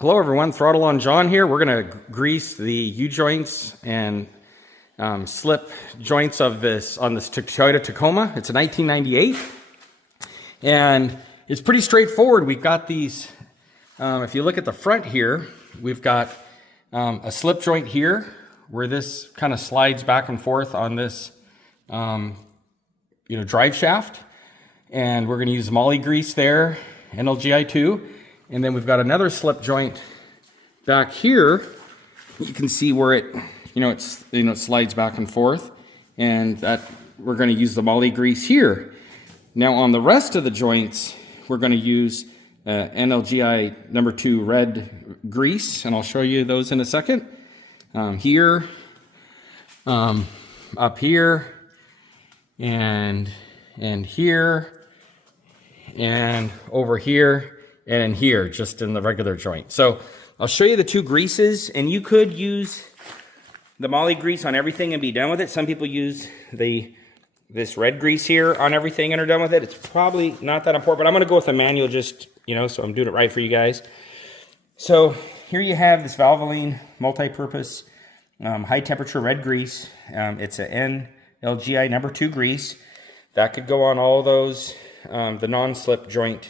Hello everyone, Throttle-On John here. We're going to grease the U-joints and slip joints of this on this Toyota Tacoma. It's a 1998 and it's pretty straightforward. We've got these, if you look at the front here, we've got a slip joint here where this kind of slides back and forth on this drive shaft, and we're going to use moly grease there, NLGI2. And then we've got another slip joint back here. You can see where it, it slides back and forth, and that we're going to use the moly grease here. Now on the rest of the joints, we're going to use NLGI number 2 red grease, and I'll show you those in a second. Here, up here, and here, and over here, and in here, just in the regular joint. So I'll show you the two greases, and you could use the moly grease on everything and be done with it. Some people use this red grease here on everything and are done with it. It's probably not that important, but I'm gonna go with the manual just, so I'm doing it right for you guys. So here you have this Valvoline multi-purpose high temperature red grease. It's a NLGI number 2 grease. That could go on all those, the non-slip joint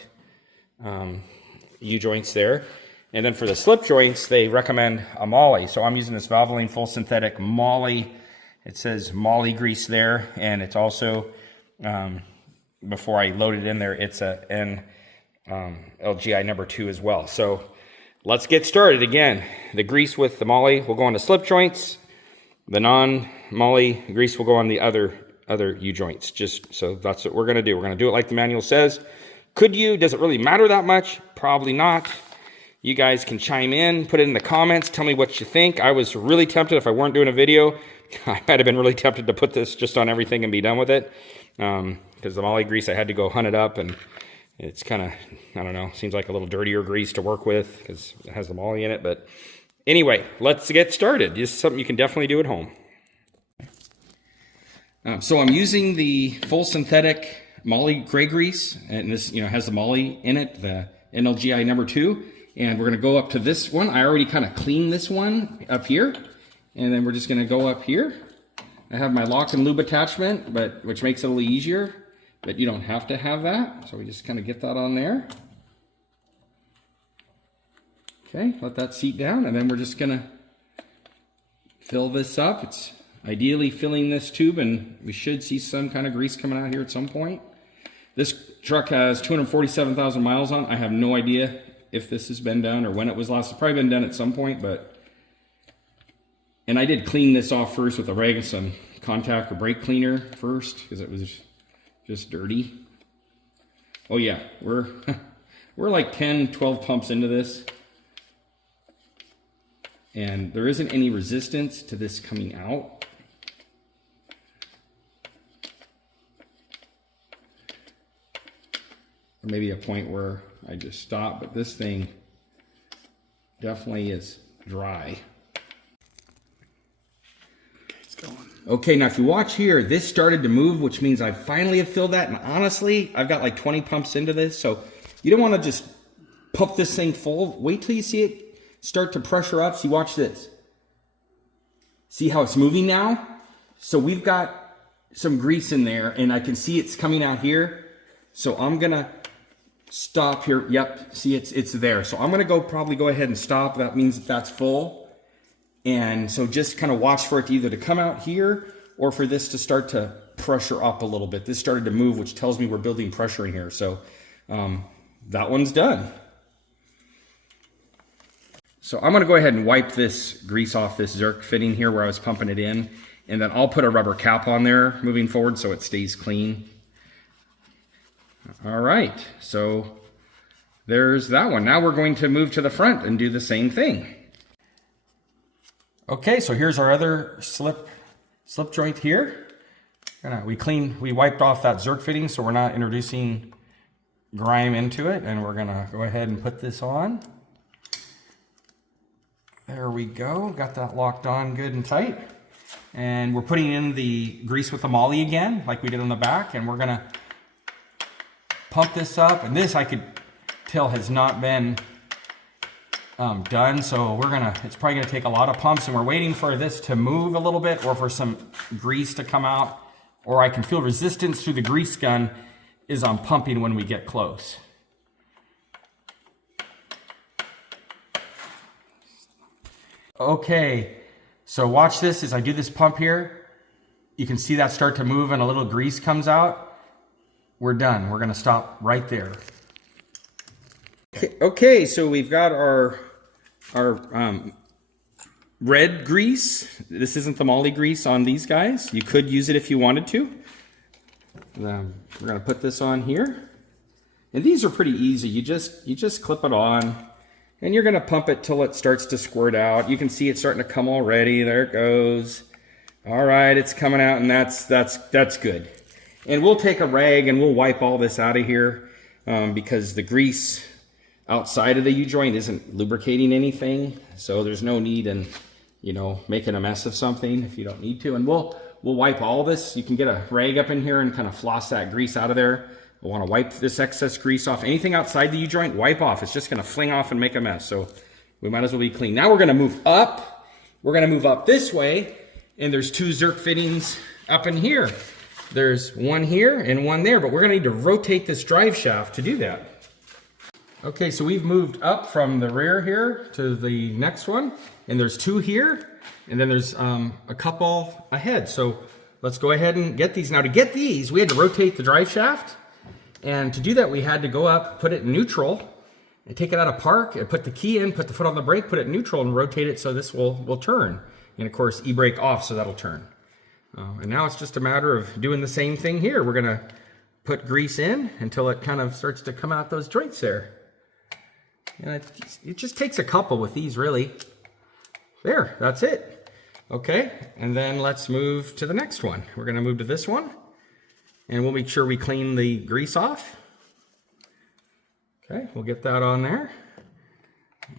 U-joints there. And then for the slip joints, they recommend a moly. So I'm using this Valvoline full synthetic moly. It says moly grease there, and it's also, before I load it in there, it's a LGI number 2 as well. So let's get started. Again, the grease with the moly will go on the slip joints. The non-moly grease will go on the other U-joints. Just so that's what we're going to do. We're going to do it like the manual says. Does it really matter that much? Probably not. You guys can chime in, put it in the comments, tell me what you think. I was really tempted, if I weren't doing a video, I might have been really tempted to put this just on everything and be done with it. Because the moly grease, I had to go hunt it up, and it's kind of, I don't know, seems like a little dirtier grease to work with because it has the moly in it. But anyway, let's get started. This is something you can definitely do at home. So I'm using the full synthetic moly gray grease, and this has the moly in it, the NLGI number 2, and we're going to go up to this one. I already kind of cleaned this one up here, and then we're just going to go up here. I have my lock and lube attachment, which makes it a little easier, but you don't have to have that, so we just kind of get that on there. Okay, let that seat down, and then we're just going to fill this up. It's ideally filling this tube, and we should see some kind of grease coming out here at some point. This truck has 247,000 miles on. I have no idea if this has been done or when it was last. It's probably been done at some point, and I did clean this off first with a rag and some contact or brake cleaner first because it was just dirty. Oh yeah, we're like 10, 12 pumps into this, and there isn't any resistance to this coming out. Or maybe a point where I just stop, but this thing definitely is dry. It's going. Okay, now if you watch here, this started to move, which means I finally have filled that, and honestly, I've got like 20 pumps into this, so you don't want to just pump this thing full. Wait till you see it start to pressure up. See, watch this. See how it's moving now? So we've got some grease in there, and I can see it's coming out here, so I'm gonna stop here. Yep, see it's there. So I'm gonna probably go ahead and stop. That means that's full. And so just kind of watch for it either to come out here or for this to start to pressure up a little bit. This started to move, which tells me we're building pressure in here. So that one's done. So I'm gonna go ahead and wipe this grease off this Zerk fitting here where I was pumping it in, and then I'll put a rubber cap on there moving forward so it stays clean. All right, so there's that one. Now we're going to move to the front and do the same thing. Okay, so here's our other slip joint here. We wiped off that Zerk fitting, so we're not introducing grime into it, and we're gonna go ahead and put this on. There we go, got that locked on good and tight. And we're putting in the grease with the moly again, like we did on the back, and we're gonna pump this up, and this I could tell has not been done. So it's probably gonna take a lot of pumps, and we're waiting for this to move a little bit or for some grease to come out, or I can feel resistance through the grease gun as I'm pumping when we get close. Okay, so watch this as I do this pump here. You can see that start to move and a little grease comes out. We're done. We're gonna stop right there. Okay, so we've got our red grease. This isn't the moly grease on these guys. You could use it if you wanted to. We're gonna put this on here. And these are pretty easy. You just clip it on. And you're gonna pump it till it starts to squirt out. You can see it's starting to come already. There it goes. All right, it's coming out, and that's good. And we'll take a rag and we'll wipe all this out of here because the grease outside of the U-joint isn't lubricating anything. So there's no need in, making a mess of something if you don't need to. And we'll wipe all this. You can get a rag up in here and kind of floss that grease out of there. We want to wipe this excess grease off. Anything outside the U-joint, wipe off. It's just going to fling off and make a mess. So we might as well be clean. Now we're going to move up. We're going to move up this way. And there's two Zerk fittings up in here. There's one here and one there. But we're going to need to rotate this drive shaft to do that. Okay, so we've moved up from the rear here to the next one. And there's two here. And then there's a couple ahead. So let's go ahead and get these. Now to get these, we had to rotate the drive shaft. And to do that, we had to go up, put it in neutral, and take it out of park, and put the key in, put the foot on the brake, put it in neutral, and rotate it so this will turn. And of course, e-brake off so that'll turn. And now it's just a matter of doing the same thing here. We're gonna put grease in until it kind of starts to come out those joints there. And it just takes a couple with these, really. There, that's it. Okay, and then let's move to the next one. We're gonna move to this one. And we'll make sure we clean the grease off. Okay, we'll get that on there.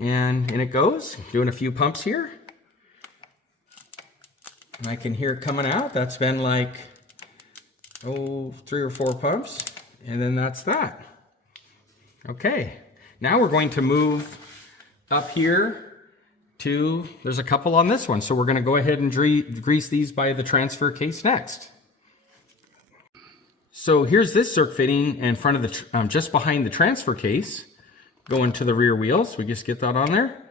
And in it goes, doing a few pumps here. And I can hear it coming out. That's been like, 3 or 4 pumps. And then that's that. Okay, now we're going to move up here to, there's a couple on this one. So we're gonna go ahead and grease these by the transfer case next. So here's this Zerk fitting in front of the, just behind the transfer case, going to the rear wheels. We just get that on there.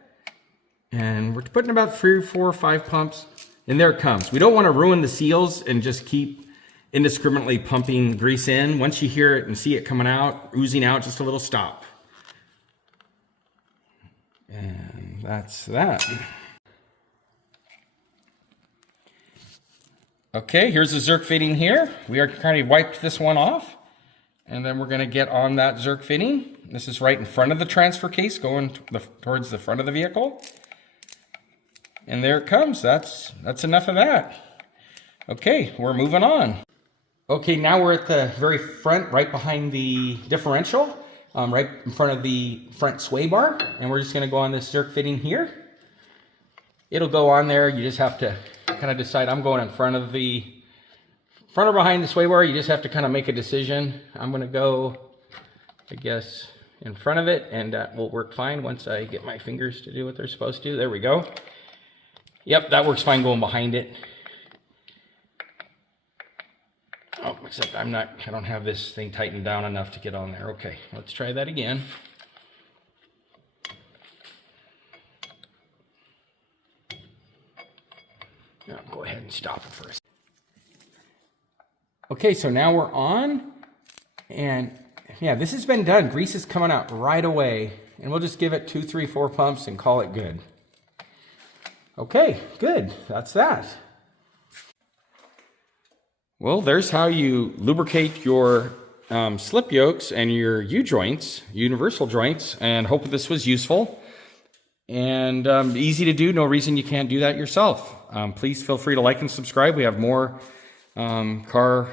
And we're putting about 3 or 4 or 5 pumps, and there it comes. We don't want to ruin the seals and just keep indiscriminately pumping grease in. Once you hear it and see it coming out, oozing out, just a little stop. And that's that. Okay, here's the Zerk fitting here. We are kind of wiped this one off. And then we're gonna get on that Zerk fitting. This is right in front of the transfer case, going towards the front of the vehicle. And there it comes. That's enough of that. Okay, we're moving on. Okay, now we're at the very front, right behind the differential, right in front of the front sway bar. And we're just gonna go on this Zerk fitting here. It'll go on there. You just have to kind of decide. I'm going in front or behind the sway bar. You just have to kind of make a decision. I'm going to go, I guess, in front of it, and that will work fine once I get my fingers to do what they're supposed to. There we go. Yep, that works fine going behind it. Oh, except I don't have this thing tightened down enough to get on there. Okay, let's try that again. Now, go ahead and stop it first. Okay, so now we're on, and yeah, this has been done. Grease is coming out right away, and we'll just give it 2, 3, 4 pumps and call it good. Okay, good. That's that. Well, there's how you lubricate your slip yokes and your U-joints, universal joints, and hope this was useful. And easy to do, no reason you can't do that yourself. Please feel free to like and subscribe. We have more car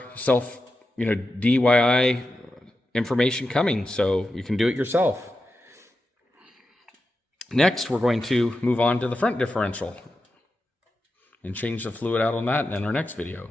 DIY information coming, so you can do it yourself. Next, we're going to move on to the front differential and change the fluid out on that in our next video.